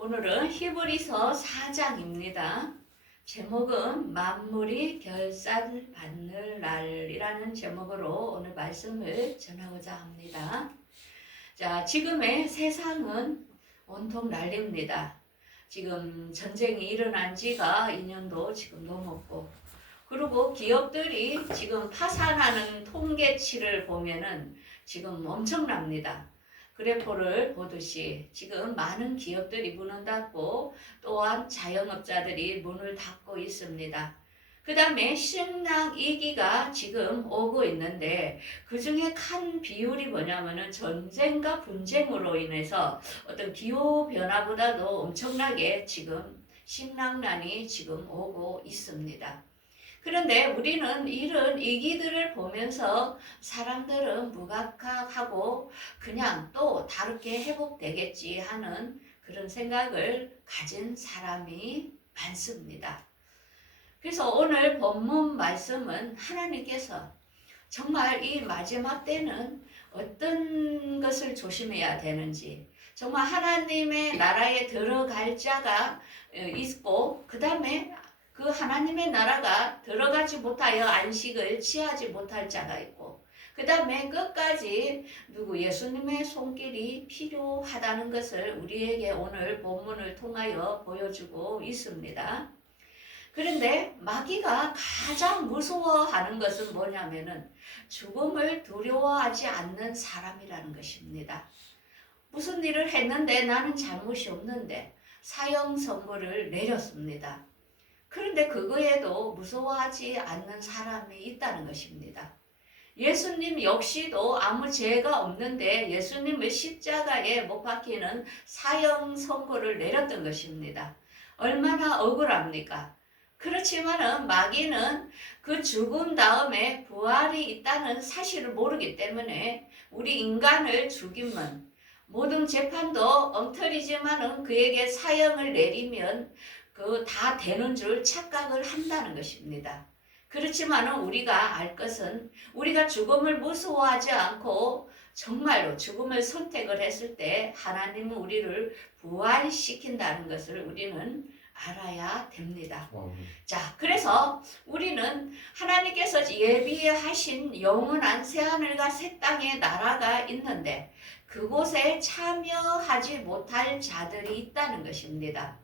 오늘은 히브리서 4장입니다. 제목은 만물이 결산받는 날이라는 제목으로 오늘 말씀을 전하고자 합니다. 자, 지금의 세상은 온통 난리입니다. 지금 전쟁이 일어난 지가 2년도 지금 넘었고, 그리고 기업들이 지금 파산하는 통계치를 보면은 지금 엄청납니다. 그래프를 보듯이 지금 많은 기업들이 문을 닫고 또한 자영업자들이 문을 닫고 있습니다. 그 다음에 신랑위기가 지금 오고 있는데 그 중에 큰 비율이 뭐냐면은 전쟁과 분쟁으로 인해서 어떤 기후변화보다도 엄청나게 지금 신랑난이 지금 오고 있습니다. 그런데 우리는 이런 위기들을 보면서 사람들은 무감각하고 그냥 또 다르게 회복되겠지 하는 그런 생각을 가진 사람이 많습니다. 그래서 오늘 본문 말씀은 하나님께서 정말 이 마지막 때는 어떤 것을 조심해야 되는지, 정말 하나님의 나라에 들어갈 자가 있고, 그 다음에 그 하나님의 나라가 들어가지 못하여 안식을 취하지 못할 자가 있고, 그 다음에 끝까지 예수님의 손길이 필요하다는 것을 우리에게 오늘 본문을 통하여 보여주고 있습니다. 그런데 마귀가 가장 무서워하는 것은 뭐냐면은 죽음을 두려워하지 않는 사람이라는 것입니다. 무슨 일을 했는데 나는 잘못이 없는데 사형 선고를 내렸습니다. 그런데 그거에도 무서워하지 않는 사람이 있다는 것입니다. 예수님 역시도 아무 죄가 없는데 예수님의 십자가에 못 박히는 사형 선고를 내렸던 것입니다. 얼마나 억울합니까? 그렇지만은 마귀는 그 죽음 다음에 부활이 있다는 사실을 모르기 때문에 우리 인간을 죽이면 모든 재판도 엉터리지만은 그에게 사형을 내리면 그 다 되는 줄 착각을 한다는 것입니다. 그렇지만은 우리가 알 것은 우리가 죽음을 무서워하지 않고 정말로 죽음을 선택을 했을 때 하나님은 우리를 부활시킨다는 것을 우리는 알아야 됩니다. 자, 그래서 우리는 하나님께서 예비하신 영원한 새하늘과 새 땅의 나라가 있는데 그곳에 참여하지 못할 자들이 있다는 것입니다.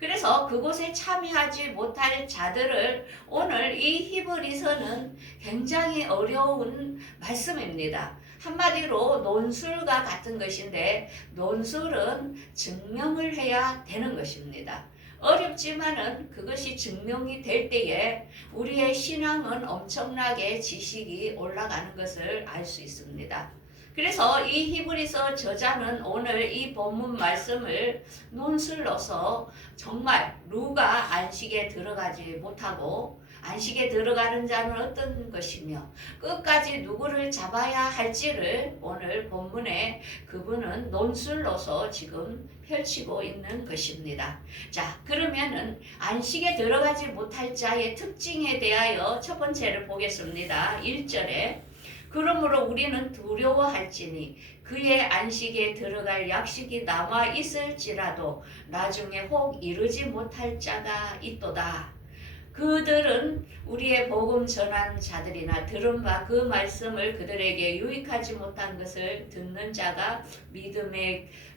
그래서 그곳에 참여하지 못할 자들을 오늘 이 히브리서는 굉장히 어려운 말씀입니다. 한마디로 논술과 같은 것인데 논술은 증명을 해야 되는 것입니다. 어렵지만은 그것이 증명이 될 때에 우리의 신앙은 엄청나게 지식이 올라가는 것을 알 수 있습니다. 그래서 이 히브리서 저자는 오늘 이 본문 말씀을 논술로서 정말 누가 안식에 들어가지 못하고 안식에 들어가는 자는 어떤 것이며 끝까지 누구를 잡아야 할지를 오늘 본문에 그분은 논술로서 지금 펼치고 있는 것입니다. 자, 그러면은 안식에 들어가지 못할 자의 특징에 대하여 첫 번째를 보겠습니다. 1절에 그러므로 우리는 두려워할지니 그의 안식에 들어갈 약식이 남아 있을지라도 나중에 혹 이르지 못할 자가 있도다. 그들은 우리의 복음 전한 자들이나 들은 바 그 말씀을 그들에게 유익하지 못한 것을 듣는 자가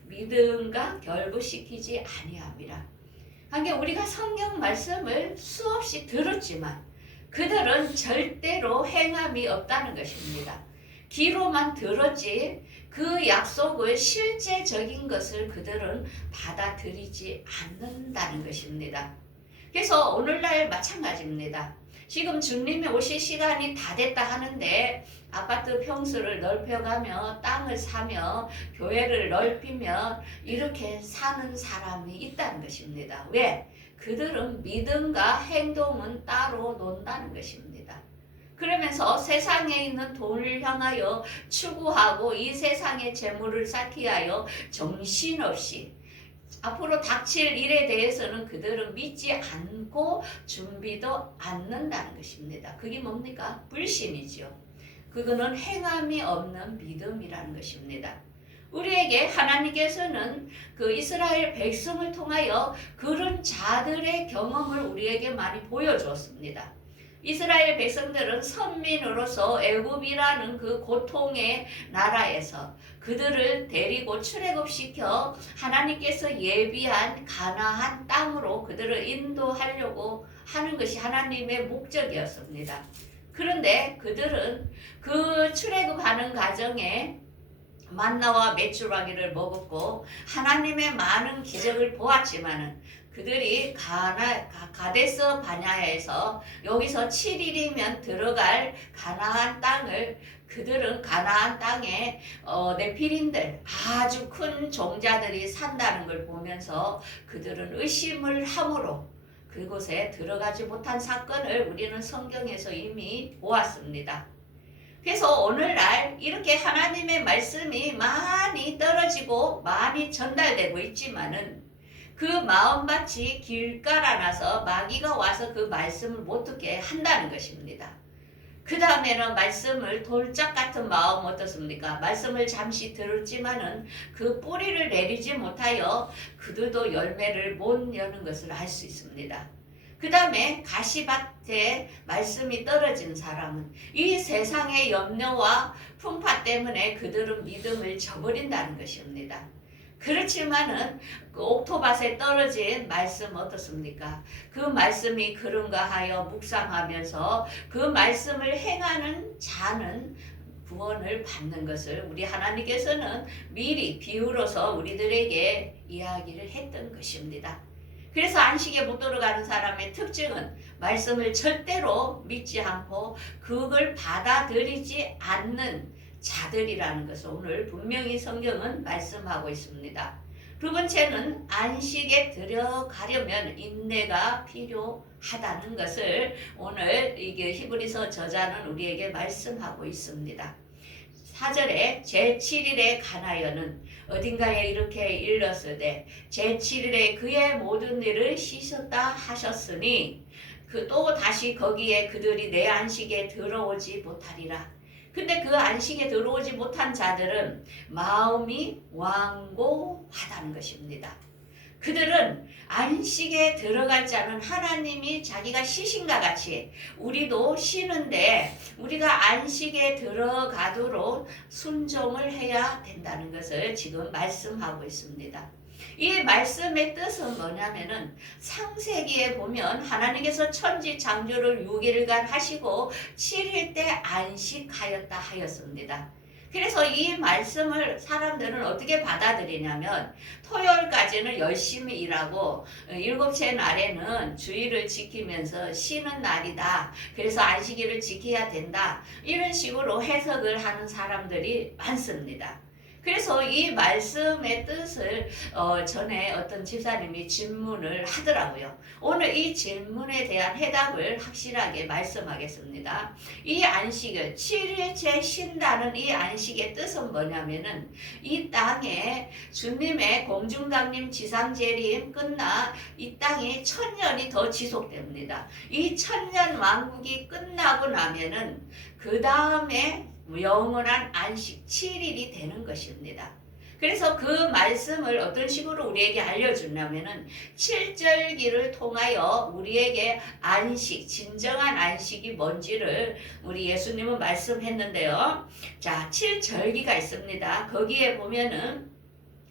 믿음과 결부시키지 아니함이라. 하긴 우리가 성경 말씀을 수없이 들었지만 그들은 절대로 행함이 없다는 것입니다. 귀로만 들었지 그 약속을 실제적인 것을 그들은 받아들이지 않는다는 것입니다. 그래서 오늘날 마찬가지입니다. 지금 주님이 오실 시간이 다 됐다 하는데 아파트 평수를 넓혀가며 땅을 사며 교회를 넓히며 이렇게 사는 사람이 있다는 것입니다. 왜? 그들은 믿음과 행동은 따로 논다는 것입니다. 그러면서 세상에 있는 돈을 향하여 추구하고 이 세상의 재물을 쌓기 위하여 정신없이 앞으로 닥칠 일에 대해서는 그들은 믿지 않고 준비도 않는다는 것입니다. 그게 뭡니까? 불신이죠. 그거는 행함이 없는 믿음이라는 것입니다. 우리에게 하나님께서는 그 이스라엘 백성을 통하여 그런 자들의 경험을 우리에게 많이 보여주었습니다. 이스라엘 백성들은 선민으로서 애굽이라는 그 고통의 나라에서 그들을 데리고 출애굽시켜 하나님께서 예비한 가나안 땅으로 그들을 인도하려고 하는 것이 하나님의 목적이었습니다. 그런데 그들은 그 출애굽하는 과정에 만나와 메추라기를 먹었고 하나님의 많은 기적을 보았지만은 그들이 가데스 바냐에서 여기서 7일이면 들어갈 가나안 땅을 그들은 가나안 땅에 네피림들 아주 큰 종자들이 산다는 걸 보면서 그들은 의심을 함으로 그곳에 들어가지 못한 사건을 우리는 성경에서 이미 보았습니다. 그래서 오늘날 이렇게 하나님의 말씀이 많이 떨어지고 많이 전달되고 있지만은 그 마음밭이 길가라 나서 마귀가 와서 그 말씀을 못 듣게 한다는 것입니다. 그 다음에는 말씀을 돌짝 같은 마음 어떻습니까? 말씀을 잠시 들었지만은 그 뿌리를 내리지 못하여 그들도 열매를 못 여는 것을 알 수 있습니다. 그 다음에 가시밭에 말씀이 떨어진 사람은 이 세상의 염려와 풍파 때문에 그들은 믿음을 저버린다는 것입니다. 그렇지만은 그 옥토밭에 떨어진 말씀 어떻습니까? 그 말씀이 그런가 하여 묵상하면서 그 말씀을 행하는 자는 구원을 받는 것을 우리 하나님께서는 미리 비유로서 우리들에게 이야기를 했던 것입니다. 그래서 안식에 못 들어가는 사람의 특징은 말씀을 절대로 믿지 않고 그걸 받아들이지 않는 자들이라는 것을 오늘 분명히 성경은 말씀하고 있습니다. 두 번째는 안식에 들어가려면 인내가 필요하다는 것을 오늘 이게 히브리서 저자는 우리에게 말씀하고 있습니다. 4절에 제7일에 가나여는 어딘가에 이렇게 일렀으되 제7일에 그의 모든 일을 씻었다 하셨으니 그 또 다시 거기에 그들이 내 안식에 들어오지 못하리라. 근데 그 안식에 들어오지 못한 자들은 마음이 완고하다는 것입니다. 그들은 안식에 들어갈 자는 하나님이 자기가 쉬신가 같이 우리도 쉬는데 우리가 안식에 들어가도록 순종을 해야 된다는 것을 지금 말씀하고 있습니다. 이 말씀의 뜻은 뭐냐면은 창세기에 보면 하나님께서 천지 창조를 6일간 하시고 7일 때 안식하였다 하였습니다. 그래서 이 말씀을 사람들은 어떻게 받아들이냐면 토요일까지는 열심히 일하고 일곱째 날에는 주일을 지키면서 쉬는 날이다. 그래서 안식일을 지켜야 된다. 이런 식으로 해석을 하는 사람들이 많습니다. 그래서 이 말씀의 뜻을 전에 어떤 집사님이 질문을 하더라고요. 오늘 이 질문에 대한 해답을 확실하게 말씀하겠습니다. 이 안식을 7일째 쉰다는 이 안식의 뜻은 뭐냐면은 이 땅에 주님의 공중강림 지상재림 끝나 이 땅이 1000년이 더 지속됩니다. 이 1000년 왕국이 끝나고 나면은 그 다음에 영원한 안식 7일이 되는 것입니다. 그래서 그 말씀을 어떤 식으로 우리에게 알려주냐면은 7절기를 통하여 우리에게 안식, 진정한 안식이 뭔지를 우리 예수님은 말씀했는데요. 자, 7절기가 있습니다. 거기에 보면은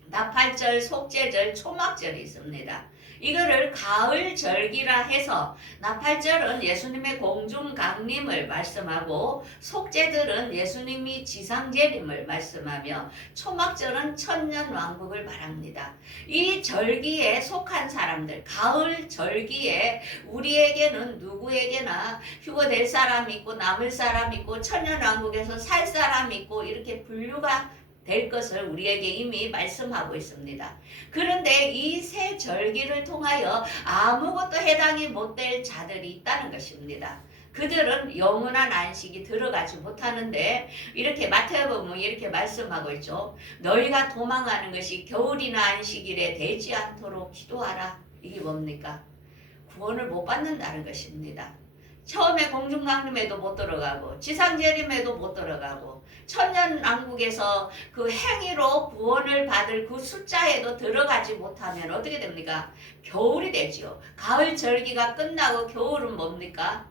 나팔절, 속죄절, 초막절이 있습니다. 이거를 가을 절기라 해서 나팔절은 예수님의 공중 강림을 말씀하고 속죄들은 예수님이 지상재림을 말씀하며 초막절은 천년 왕국을 말합니다. 이 절기에 속한 사람들, 가을 절기에 우리에게는 누구에게나 휴거될 사람 있고 남을 사람 있고 천년 왕국에서 살 사람 있고 이렇게 분류가 될 것을 우리에게 이미 말씀하고 있습니다. 그런데 이 세 절기를 통하여 아무것도 해당이 못될 자들이 있다는 것입니다. 그들은 영원한 안식이 들어가지 못하는데 이렇게 마태복음 이렇게 말씀하고 있죠. 너희가 도망하는 것이 겨울이나 안식일에 되지 않도록 기도하라. 이게 뭡니까? 구원을 못 받는다는 것입니다. 처음에 공중강림에도 못 들어가고 지상재림에도 못 들어가고 천년왕국에서 그 행위로 구원을 받을 그 숫자에도 들어가지 못하면 어떻게 됩니까? 겨울이 되지요. 가을 절기가 끝나고 겨울은 뭡니까?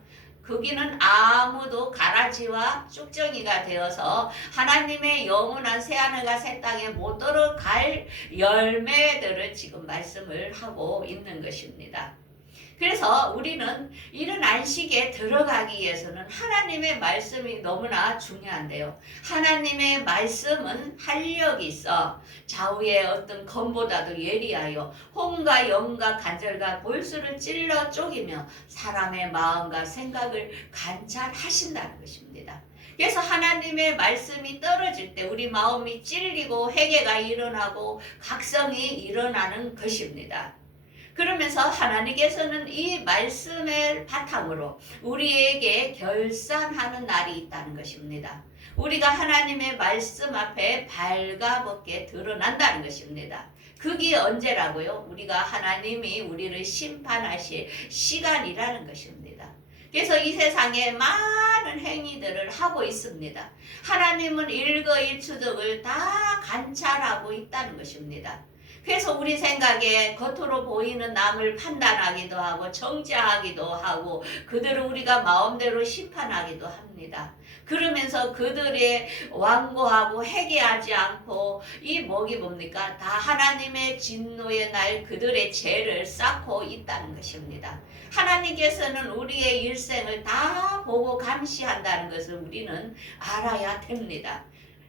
거기는 아무도 가라지와 쭉정이가 되어서 하나님의 영원한 새하늘과 새 땅에 못 들어갈 열매들을 지금 말씀을 하고 있는 것입니다. 그래서 우리는 이런 안식에 들어가기 위해서는 하나님의 말씀이 너무나 중요한데요. 하나님의 말씀은 활력이 있어 좌우의 어떤 검보다도 예리하여 혼과 영과 간절과 골수를 찔러 쪼개며 사람의 마음과 생각을 관찰하신다는 것입니다. 그래서 하나님의 말씀이 떨어질 때 우리 마음이 찔리고 회개가 일어나고 각성이 일어나는 것입니다. 그러면서 하나님께서는 이 말씀을 바탕으로 우리에게 결산하는 날이 있다는 것입니다. 우리가 하나님의 말씀 앞에 발가벗게 드러난다는 것입니다. 그게 언제라고요? 우리가 하나님이 우리를 심판하실 시간이라는 것입니다. 그래서 이 세상에 많은 행위들을 하고 있습니다. 하나님은 일거일추덕을 다 관찰하고 있다는 것입니다. 그래서 우리 생각에 겉으로 보이는 남을 판단하기도 하고 정죄하기도 하고 그들을 우리가 마음대로 심판하기도 합니다. 그러면서 그들의 완고하고 회개하지 않고 이 목이 뭡니까? 다 하나님의 진노의 날 그들의 죄를 쌓고 있다는 것입니다. 하나님께서는 우리의 일생을 다 보고 감시한다는 것을 우리는 알아야 됩니다.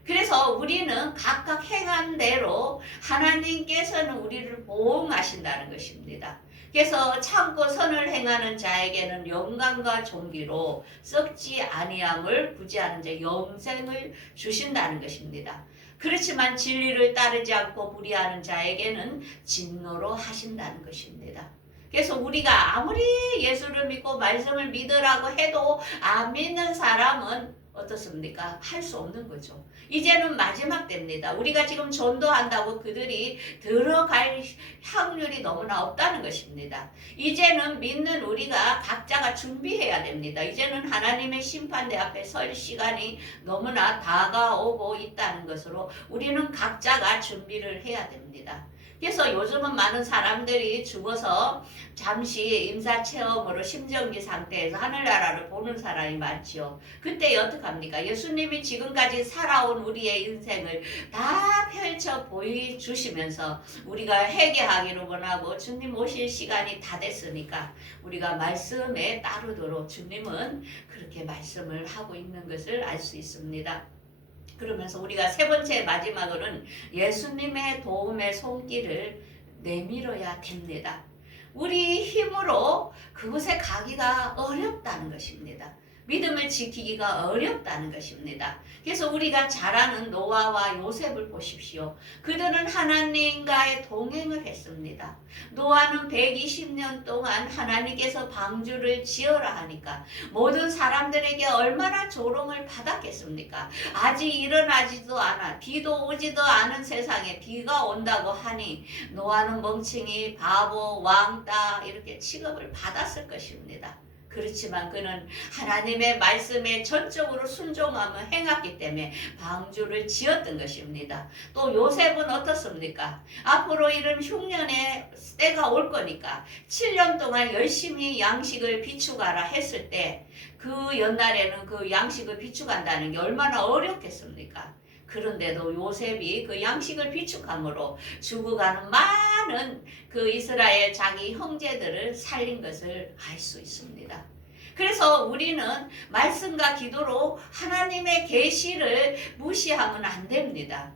그래서 우리는 각각 행한 대로 하나님께서는 우리를 보응하신다는 것입니다. 그래서 참고 선을 행하는 자에게는 영광과 존귀로 썩지 아니함을 구제하는 자 영생을 주신다는 것입니다. 그렇지만 진리를 따르지 않고 불의하는 자에게는 진노로 하신다는 것입니다. 그래서 우리가 아무리 예수를 믿고 말씀을 믿으라고 해도 안 믿는 사람은 어떻습니까? 할 수 없는 거죠. 이제는 마지막 때입니다. 우리가 지금 전도한다고 그들이 들어갈 확률이 너무나 없다는 것입니다. 이제는 믿는 우리가 각자가 준비해야 됩니다. 이제는 하나님의 심판대 앞에 설 시간이 너무나 다가오고 있다는 것으로 우리는 각자가 준비를 해야 됩니다. 그래서 요즘은 많은 사람들이 죽어서 잠시 임사체험으로 심정지 상태에서 하늘나라를 보는 사람이 많지요. 그때 어떡합니까? 예수님이 지금까지 살아온 우리의 인생을 다 펼쳐 보여주시면서 우리가 회개하기를 원하고 주님 오실 시간이 다 됐으니까 우리가 말씀에 따르도록 주님은 그렇게 말씀을 하고 있는 것을 알 수 있습니다. 그러면서 우리가 세 번째 마지막으로는 예수님의 도움의 손길을 내밀어야 됩니다. 우리 힘으로 그곳에 가기가 어렵다는 것입니다. 믿음을 지키기가 어렵다는 것입니다. 그래서 우리가 잘 아는 노아와 요셉을 보십시오. 그들은 하나님과의 동행을 했습니다. 노아는 120년 동안 하나님께서 방주를 지어라 하니까 모든 사람들에게 얼마나 조롱을 받았겠습니까? 아직 일어나지도 않아 비도 오지도 않은 세상에 비가 온다고 하니 노아는 멍청이, 바보, 왕따 이렇게 취급을 받았을 것입니다. 그렇지만 그는 하나님의 말씀에 전적으로 순종하며 행했기 때문에 방주를 지었던 것입니다. 또 요셉은 어떻습니까? 앞으로 이런 흉년의 때가 올 거니까 7년 동안 열심히 양식을 비축하라 했을 때 그 옛날에는 그 양식을 비축한다는 게 얼마나 어렵겠습니까? 그런데도 요셉이 그 양식을 비축함으로 죽어가는 많은 그 이스라엘 자기 형제들을 살린 것을 알 수 있습니다. 그래서 우리는 말씀과 기도로 하나님의 계시를 무시하면 안 됩니다.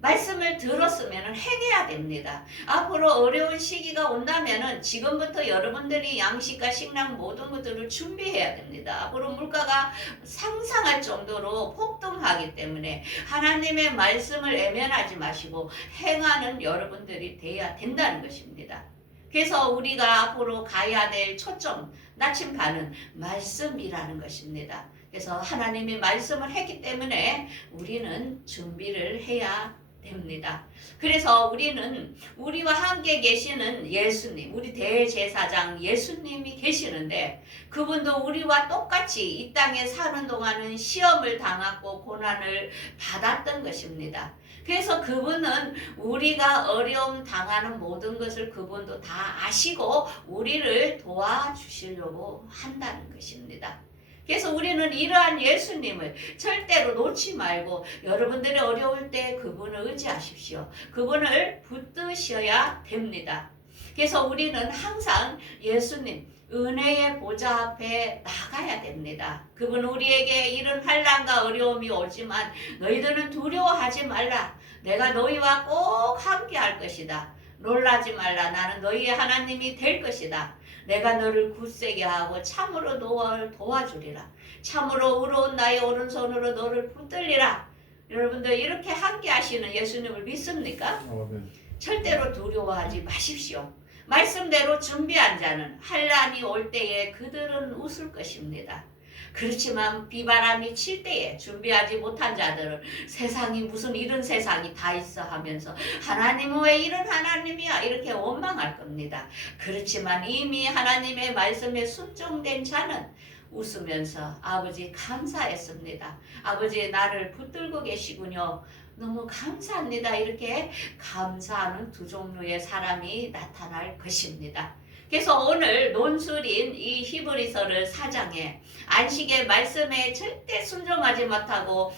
말씀을 들었으면 행해야 됩니다. 앞으로 어려운 시기가 온다면 지금부터 여러분들이 양식과 식량 모든 것들을 준비해야 됩니다. 앞으로 물가가 상상할 정도로 폭등하기 때문에 하나님의 말씀을 외면하지 마시고 행하는 여러분들이 돼야 된다는 것입니다. 그래서 우리가 앞으로 가야 될 초점, 나침반은 말씀이라는 것입니다. 그래서 하나님이 말씀을 했기 때문에 우리는 준비를 해야 됩니다. 그래서 우리는 우리와 함께 계시는 예수님, 우리 대제사장 예수님이 계시는데 그분도 우리와 똑같이 이 땅에 사는 동안은 시험을 당하고 고난을 받았던 것입니다. 그래서 그분은 우리가 어려움 당하는 모든 것을 그분도 다 아시고 우리를 도와주시려고 한다는 것입니다. 그래서 우리는 이러한 예수님을 절대로 놓지 말고 여러분들이 어려울 때 그분을 의지하십시오. 그분을 붙드셔야 됩니다. 그래서 우리는 항상 예수님 은혜의 보좌 앞에 나가야 됩니다. 그분 우리에게 이런 환난과 어려움이 오지만 너희들은 두려워하지 말라. 내가 너희와 꼭 함께 할 것이다. 놀라지 말라. 나는 너희의 하나님이 될 것이다. 내가 너를 굳세게 하고 참으로 너를 도와주리라. 참으로 의로운 나의 오른손으로 너를 붙들리라. 여러분들 이렇게 함께 하시는 예수님을 믿습니까? 네. 절대로 두려워하지 마십시오. 말씀대로 준비한 자는 환난이 올 때에 그들은 웃을 것입니다. 그렇지만 비바람이 칠 때에 준비하지 못한 자들은 세상이 무슨 이런 세상이 다 있어 하면서 하나님은 왜 이런 하나님이야 이렇게 원망할 겁니다. 그렇지만 이미 하나님의 말씀에 순종된 자는 웃으면서 아버지 감사했습니다. 아버지 나를 붙들고 계시군요. 너무 감사합니다. 이렇게 감사하는 두 종류의 사람이 나타날 것입니다. 그래서 오늘 논술인 이 히브리서를 4장에 안식의 말씀에 절대 순종하지 못하고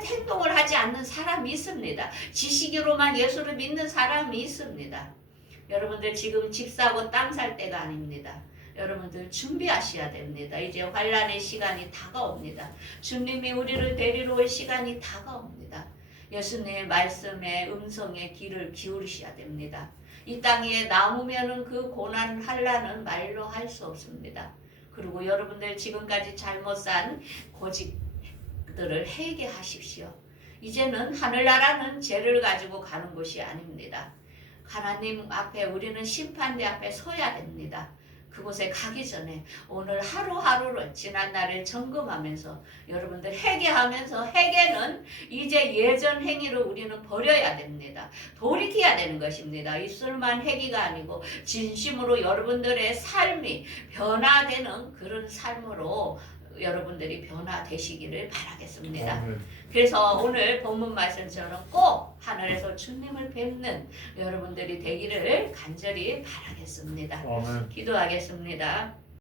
행동을 하지 않는 사람이 있습니다. 지식으로만 예수를 믿는 사람이 있습니다. 여러분들 지금 집 사고 땅 살 때가 아닙니다. 여러분들 준비하셔야 됩니다. 이제 환난의 시간이 다가옵니다. 주님이 우리를 데리러 올 시간이 다가옵니다. 예수님의 말씀에 음성에 귀를 기울이셔야 됩니다. 이 땅에 남으면은 그 고난 환난은 말로 할 수 없습니다. 그리고 여러분들 지금까지 잘못 산 고집들을 회개하십시오. 이제는 하늘나라는 죄를 가지고 가는 곳이 아닙니다. 하나님 앞에 우리는 심판대 앞에 서야 됩니다. 그곳에 가기 전에 오늘 하루하루를 지난날을 점검하면서 여러분들 회개하면서 회개는 이제 예전 행위를 우리는 버려야 됩니다. 돌이켜야 되는 것입니다. 입술만 회개가 아니고 진심으로 여러분들의 삶이 변화되는 그런 삶으로 여러분들이 변화되시기를 바라겠습니다. 그래서 오늘 본문 말씀처럼 꼭 하늘에서 주님을 뵙는 여러분들이 되기를 간절히 바라겠습니다. 기도하겠습니다.